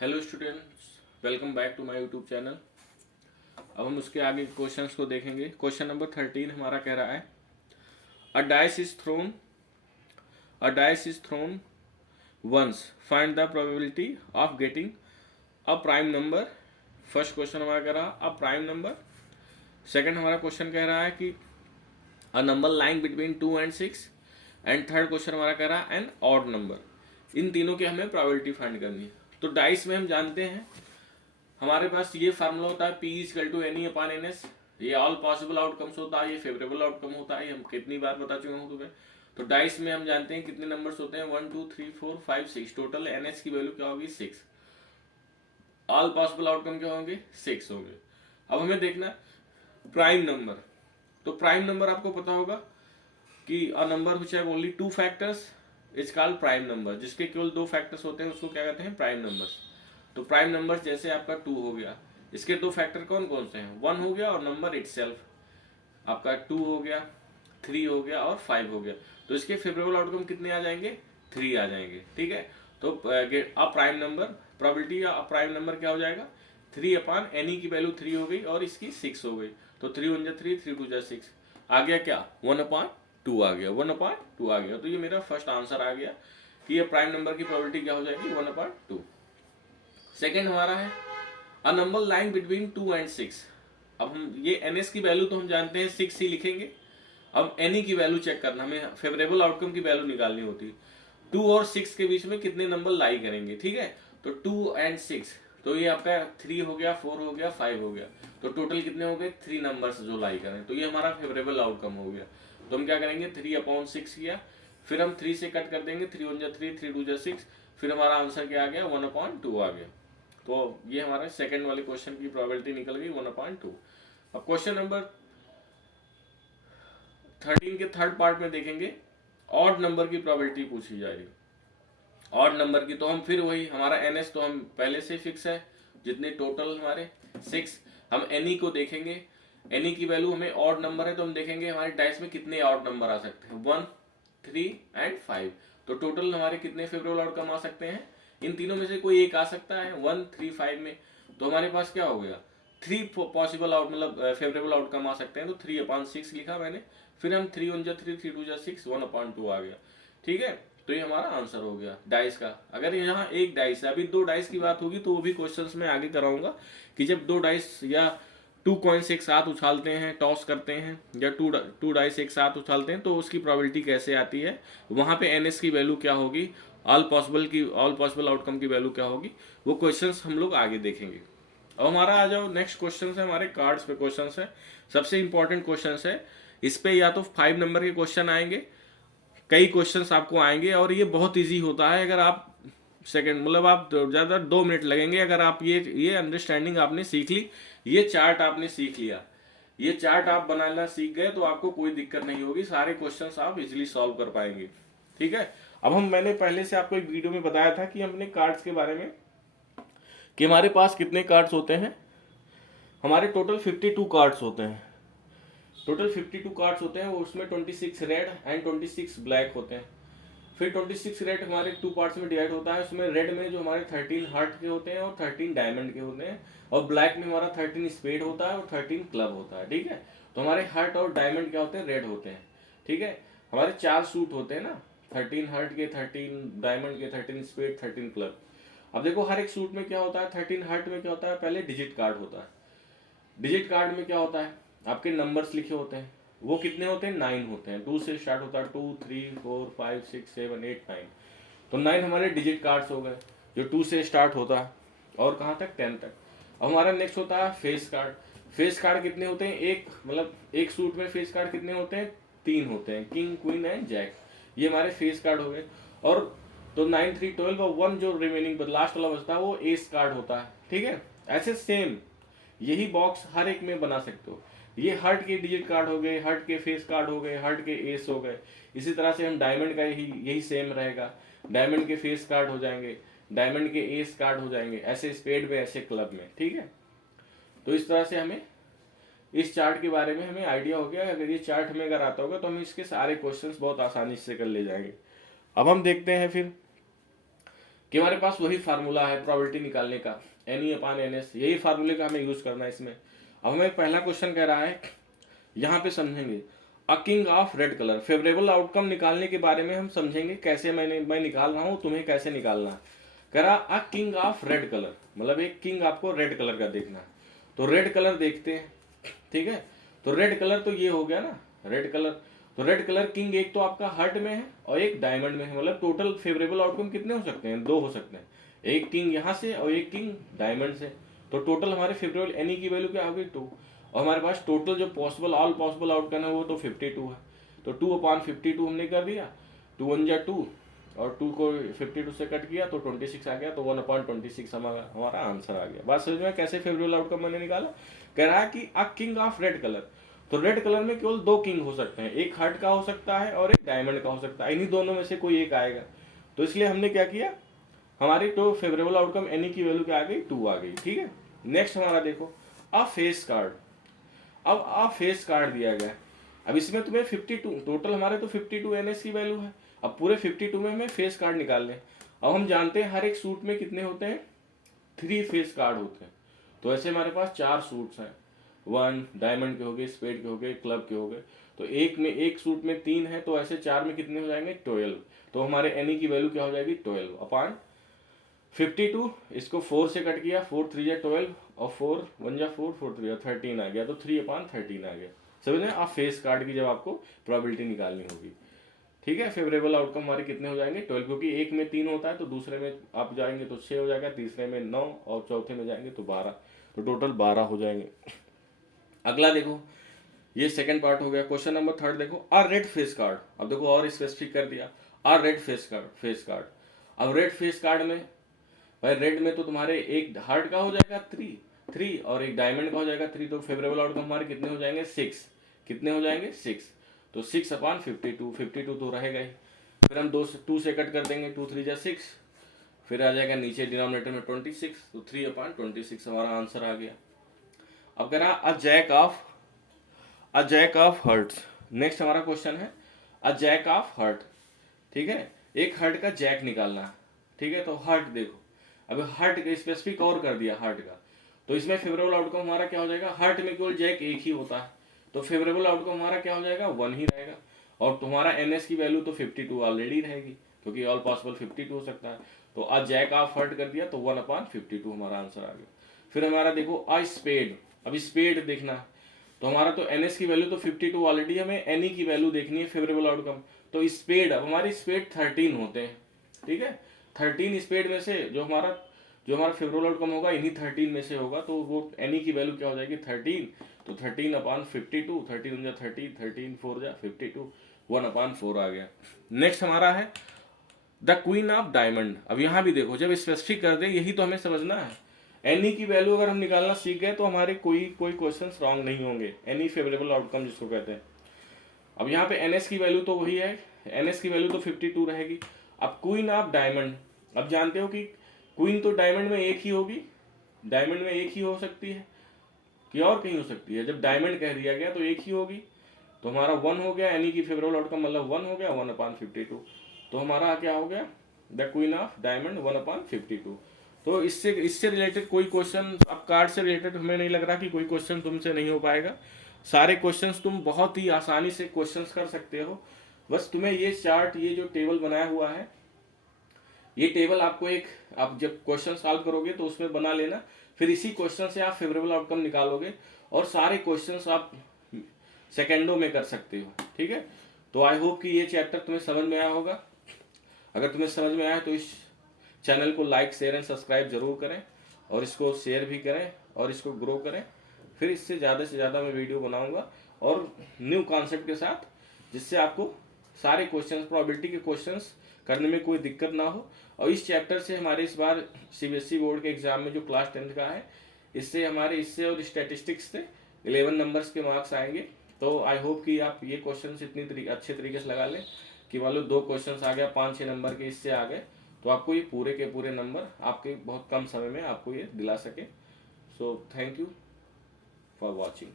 Hello students, welcome back to my YouTube channel. अब हम उसके आगे क्वेश्चंस को देखेंगे। क्वेश्चन नंबर 13 हमारा कह रहा है a dice is thrown once, find the probability of getting a prime number. First question हमारा कह रहा अ प्राइम नंबर। सेकंड हमारा क्वेश्चन कह रहा है कि a number lying between 2 and 6। And third question हमारा कह रहा है एन ऑड नंबर। इन तीनों की हमें प्रोबेबिलिटी फाइंड करनी है। तो डाइस में हम जानते हैं हमारे पास ये फार्मूला होता है P equal to n E upon n S. ये ऑल पॉसिबल आउटकम्स होता है, ये फेवरेबल आउटकम होता है। ये हम कितनी बार बता चुके हूँ तुम्हें। तो डाइस में हम जानते हैं कितने नंबर्स होते हैं 1 2 3 4 5 6। टोटल एन एस की वैल्यू क्या होगी 6। ऑल पॉसिबल आउटकम क्या होंगे 6 होंगे। अब हमें देखना प्राइम नंबर। तो प्राइम नंबर आपको पता होगा कि a number which have only 2 factors is called prime number. जिसके केवल 2 फैक्टर्स होते हैं उसको क्या कहते हैं प्राइम नंबर्स। तो प्राइम नंबर जैसे आपका 2 हो गया, इसके 2 फैक्टर कौन कौन से हैं 1 हो गया और नंबर इटसेल्फ आपका 2 हो गया, 3 हो गया और 5 हो गया। तो इसके फेवरेबल आउटकम कितने आ जाएंगे 3 आ जाएंगे। ठीक है। तो अ प्राइम नंबर प्रोबेबिलिटी अ प्राइम नंबर क्या हो जाएगा 3 अपॉन एनी की वैल्यू 3 हो गई और इसकी 6 हो गई। तो 3 1 जा 3, 3 2 जा 6 आ गया क्या 1 अपॉन 2 आ गया, 1 अपॉन 2 आ गया। तो ये मेरा फर्स्ट आंसर आ गया कि ये प्राइम नंबर की प्रोबेबिलिटी क्या हो जाएगी 1 अपॉन 2। सेकेंड हमारा है a number line between 2 and 6। अब हम ये एनएस की वैल्यू तो हम जानते हैं 6 ही लिखेंगे। अब एनी की वैल्यू चेक करना, हमें फेवरेबल आउटकम की वैल्यू निकालनी होती है। 2 और 6 के बीच में कितने नंबर लाई करेंगे। ठीक है। तो 2 and 6, तो ये आपका 3 हो गया, 4 हो गया, 5 हो गया। तो टोटल कितने हो गए 3 नंबर्स जो लाई करें। तो ये हमारा फेवरेबल आउटकम हो गया। तो हम क्या करेंगे 3 अपॉन 6 किया, फिर हम 3 से कट कर देंगे, 3 1 जा 3, 3 2 जा 6, फिर हमारा आंसर क्या आ गया 1 अपॉन 2 आ गया। तो ये हमारा सेकंड वाले क्वेश्चन की प्रोबेबिलिटी निकल गई 1/2। अब क्वेश्चन नंबर 13 के थर्ड पार्ट में देखेंगे ऑड नंबर की प्रोबेबिलिटी पूछी जा रही। ऑड नंबर की तो हम फिर वही हमारा एनएस तो हम पहले से फिक्स है, जितने टोटल हमारे 6। हम एनी को देखेंगे, एनी की वैल्यू हमें ऑड नंबर है तो हम देखेंगे हमारे डाइस में कितने ऑड नंबर आ सकते हैं 1 3 and 5। तो टोटल हमारे कितने फेवरेबल आउटकम आ सकते हैं, इन तीनों में से कोई एक आ सकता है 1 3 5 में। तो हमारे पास क्या हो गया 3 पॉसिबल आउट मतलब फेवरेबल आउटकम आ सकते हैं। तो 3 अपॉन 6 लिखा मैंने, फिर हम 3 1 जा 3, 3 2 जा 6, 1 अपॉन 2 आ गया। ठीक है। तो ये हमारा आंसर हो गया डाइस का। अगर यहाँ एक डाइस है, अभी 2 डाइस की बात होगी तो वो भी क्वेश्चंस में आगे कराऊंगा कि जब 2 डाइस या 2 कॉइन्स एक साथ उछालते हैं, टॉस करते हैं, या टू डाइस एक साथ उछालते हैं तो उसकी प्रोबेबिलिटी कैसे आती है, वहां पे एनएस की वैल्यू क्या होगी, ऑल पॉसिबल आउटकम की वैल्यू क्या होगी, वो क्वेश्चंस हम लोग आगे देखेंगे। अब हमारा आ जाओ नेक्स्ट क्वेश्चन है, हमारे कार्ड्स पे क्वेश्चन है। सबसे इंपॉर्टेंट क्वेश्चन है। इस पे या तो 5 नंबर के क्वेश्चन आएंगे, कई क्वेश्चंस आपको आएंगे, और ये बहुत इजी होता है। अगर आप सेकंड मतलब आप ज़्यादा 2 मिनट लगेंगे अगर आप ये अंडरस्टैंडिंग आपने सीख ली, ये चार्ट आपने सीख लिया, ये चार्ट आप बनाना सीख गए तो आपको कोई दिक्कत नहीं होगी, सारे क्वेश्चंस आप इजीली सॉल्व कर पाएंगे। ठीक है। अब मैंने पहले से आपको एक वीडियो में बताया था कि हमने कार्ड्स के बारे में कि हमारे पास कितने कार्ड्स होते हैं। हमारे टोटल 52 कार्ड्स होते हैं। टोटल 52 कार्ड्स होते हैं, उसमें 26 रेड एंड 26 ब्लैक होते हैं। फिर 26 रेड हमारे 2 पार्ट्स में डिवाइड होता है। उसमें रेड में जो हमारे 13 हार्ट के होते हैं और 13 डायमंड के होते हैं, और ब्लैक में हमारा 13 स्पेड होता है और 13 क्लब होता है। ठीक है। तो हमारे हार्ट और डायमंड क्या होते हैं रेड होते हैं। ठीक है। हमारे 4 सूट होते हैं ना, 13 हार्ट के, 13 डायमंड के, 13 स्पेड, 13 क्लब। अब देखो हर एक सूट में क्या होता है, 13 हार्ट में क्या होता है पहले डिजिट कार्ड होता है। डिजिट कार्ड में क्या होता है आपके नंबर्स लिखे होते हैं, वो कितने होते हैं 9 होते हैं। 2 से स्टार्ट होता है 2 3 4 5 6 7 8 9। तो 9 हमारे डिजिट कार्ड्स हो गए जो 2 से स्टार्ट होता है और कहाँ तक 10 तक। अब हमारा नेक्स्ट होता है फेस कार्ड। फेस कार्ड कितने होते हैं, एक मतलब एक सूट में फेस कार्ड कितने होते हैं 3 होते हैं, किंग क्वीन एंड जैक। ये हमारे फेस कार्ड हो गए। और तो 9 3 12 और 1 जो रिमेनिंग लास्ट वाला बचता है वो एस कार्ड होता है। ठीक है। ऐसे सेम यही बॉक्स हर एक में बना सकते हो। ये हर्ट के डिजिट कार्ड हो गए, हर्ट के फेस कार्ड हो गए, हर्ट के एस हो गए। इसी तरह से हम डायमंड का यही सेम रहेगा, डायमंड के फेस कार्ड हो जाएंगे, डायमंड के एस कार्ड हो जाएंगे, ऐसे स्पेड में, ऐसे क्लब में। ठीक है। तो इस तरह से हमें इस चार्ट के बारे में हमें आइडिया हो गया। अगर ये चार्ट हमें अगर आता होगा तो हम इसके सारे क्वेश्चंस बहुत आसानी से कर ले जाएंगे। अब हम देखते हैं फिर कि हमारे पास वही फार्मूला है प्रोबेबिलिटी निकालने का, NE/NS, यही फार्मूले का हमें यूज करना है इसमें। अब हमें पहला क्वेश्चन कह रहा है, यहाँ पे समझेंगे a king of red colour, favourable outcome निकालने के बारे में हम समझेंगे, कैसे मैं निकाल रहा हूँ, तुम्हें कैसे निकालना है। कह रहा a king of red colour, मतलब एक किंग आपको रेड कलर का देखना है। तो रेड कलर देखते हैं, ठीक है। तो रेड कलर तो ये हो गया ना, रेड कलर। तो रेड कलर किंग एक तो आपका हार्ट में है और एक डायमंड में है, मतलब टोटल फेवरेबल आउटकम कितने हो सकते हैं, 2 हो सकते हैं, एक किंग यहाँ से और एक किंग डायमंड से। तो टोटल हमारे फेवरेबल एनी की वैल्यू क्या होगी, 2। और हमारे पास टोटल जो पॉसिबल ऑल पॉसिबल आउटकम है वो तो 52 है। तो 2/52 हमने कर दिया, 2 1 जा 2 और 2 को 52 से कट किया तो 26 आ गया। तो 1/26 हमारा आंसर आ गया। बात समझ में कैसे फेवरेबल आउटकम मैंने निकाला। कह रहा है कि a king of red colour, तो रेड कलर में केवल 2 किंग हो सकते हैं, एक हार्ट का हो सकता है और एक डायमंड का हो सकता है, इन्हीं दोनों में से कोई एक आएगा। तो इसलिए हमने क्या किया, हमारी तो फेवरेबल आउटकम एनी की वैल्यू क्या आ गई, 2 आ गई, ठीक है। नेक्स्ट हमारा देखो अ फेस कार्ड। अब अ फेस कार्ड दिया गया है। अब इसमें तुम्हें 52 टोटल, हमारे तो 52 NS की वैल्यू है। अब पूरे 52 में हमें फेस कार्ड निकालने। अब हम जानते हैं हर एक सूट में कितने होते हैं, 3 फेस कार्ड होते हैं। तो ऐसे हमारे पास 4 सूट्स हैं, 1 डायमंड के हो गए, स्पेड के हो गए, क्लब के हो गए। तो एक सूट में 3 है, तो ऐसे 4 में कितने हो जाएंगे, 12। तो हमारे एनी की वैल्यू क्या हो जाएगी, 12/52। इसको 4 से कट किया, 4 3 या 12 और 4 1 जा 4 4 3 13 आ गया। तो 3/13 आ गया। समझ में। आप फेस कार्ड की जब आपको प्रोबेबिलिटी निकालनी होगी, ठीक है। फेवरेबल आउटकम हमारे कितने हो जाएंगे, 12, क्योंकि एक में 3 होता है, तो दूसरे में आप जाएंगे तो 6 हो जाएगा, तीसरे में 9 और चौथे में जाएंगे तो 12। तो टोटल 12 हो जाएंगे। अगला देखो, ये सेकंड पार्ट हो गया। क्वेश्चन नंबर 3 देखो, अ रेड फेस कार्ड। अब देखो और स्पेसिफिक कर दिया, अ रेड फेस कार्ड। अब रेड फेस कार्ड में भाई, रेड में तो तुम्हारे एक हार्ट का हो जाएगा 3 और एक डायमंड का हो जाएगा 3। तो फेवरेबल आउटकम हमारे कितने हो जाएंगे, 6। कितने हो जाएंगे, 6। तो 6/52, 52 तो रहेगा ही। फिर हम 2 से कट कर देंगे, 2 3 जा 6। फिर आ जाएगा नीचे डिनोमिनेटर में 26, तो 3/26 हमारा आंसर आ गया। अब कह रहा a jack of hearts. Next हमारा क्वेश्चन है अ जैक ऑफ हर्ट, ठीक है। एक हर्ट का जैक निकालना है, ठीक है। तो हर्ट देखो, अब हर्ट का स्पेसिफिक और कर दिया हर्ट का। तो इसमें फेवरेबल आउटकम हमारा क्या हो जाएगा, हर्ट में केवल जैक एक ही होता है, तो फेवरेबल आउटकम हमारा क्या हो जाएगा, 1 ही रहेगा। और तुम्हारा NS की वैल्यू तो 52 ऑलरेडी रहेगी, क्योंकि ऑल पॉसिबल 52 हो सकता है। तो अ जैक ऑफ हर्ट कर दिया तो 1/52 हमारा आंसर आ गया। फिर हमारा देखो अ स्पेड। अब स्पेड देखना, तो हमारा तो NS की वैल्यू तो 52 ऑलरेडी, हमें NE की वैल्यू देखनी है फेवरेबल आउटकम। तो स्पेड, अब हमारी स्पेड 13 होते हैं, ठीक है। 13 स्पेड में से जो हमारा फेवरेबल आउटकम होगा इन्हीं 13 में से होगा। तो वो NE की वैल्यू क्या हो जाएगी, 13। तो 13/52, 13 जा 30, 13 4 जा 52, 1/4 आ गया। नेक्स्ट हमारा है द क्वीन ऑफ डायमंड। अब यहाँ भी देखो, जब स्पेसिफिक कर दे, यही तो हमें समझना है। एनी की वैल्यू अगर हम निकालना सीख गए तो हमारे कोई क्वेश्चन रॉन्ग नहीं होंगे। एनी फेवरेबल आउटकम जिसको कहते हैं। अब यहाँ पे NS की वैल्यू तो वही है, NS की वैल्यू तो 52 रहेगी। अब क्वीन ऑफ डायमंड, अब जानते हो कि क्वीन तो डायमंड में एक ही होगी, डायमंड में एक ही हो सकती है कि और कहीं हो सकती है। जब डायमंड कह दिया गया तो एक ही होगी। तो हमारा 1 हो गया, एनी की फेवरेबल आउटकम मतलब 1 हो गया, 1/52। तो हमारा क्या हो गया, द क्वीन ऑफ डायमंड 1/52। तो इससे रिलेटेड कोई क्वेश्चन, अब कार्ड से रिलेटेड हमें नहीं लग रहा कि कोई क्वेश्चन तुमसे नहीं हो पाएगा। सारे क्वेश्चंस तुम बहुत ही आसानी से क्वेश्चंस कर सकते हो। बस तुम्हें ये चार्ट, ये जो टेबल बनाया हुआ है, ये टेबल आपको आप जब क्वेश्चन सॉल्व करोगे तो उसमें बना लेना। फिर इसी क्वेश्चन से आप फेवरेबल आउटकम निकालोगे और सारे क्वेश्चंस आप सेकेंडों में कर सकते हो, ठीक है। तो आई होप कि ये चैप्टर तुम्हें समझ में आया होगा। अगर तुम्हें समझ में आया तो इस चैनल को लाइक शेयर एंड सब्सक्राइब जरूर करें और इसको शेयर भी करें और इसको ग्रो करें। फिर इससे ज़्यादा से ज़्यादा मैं वीडियो बनाऊंगा और न्यू कॉन्सेप्ट के साथ, जिससे आपको सारे क्वेश्चंस, प्रोबेबिलिटी के क्वेश्चंस करने में कोई दिक्कत ना हो। और इस चैप्टर से हमारे इस बार CBSE बोर्ड के एग्जाम में जो क्लास 10th का है, इससे और स्टैटिस्टिक्स से 11 नंबर्स के मार्क्स आएंगे। तो आई होप कि आप ये क्वेश्चन इतनी अच्छे तरीके से लगा लें कि मान लो 2 क्वेश्चन आ गया, 5-6 नंबर के इससे आ गए, तो आपको ये पूरे के पूरे नंबर आपके बहुत कम समय में आपको ये दिला सके। So thank you for watching.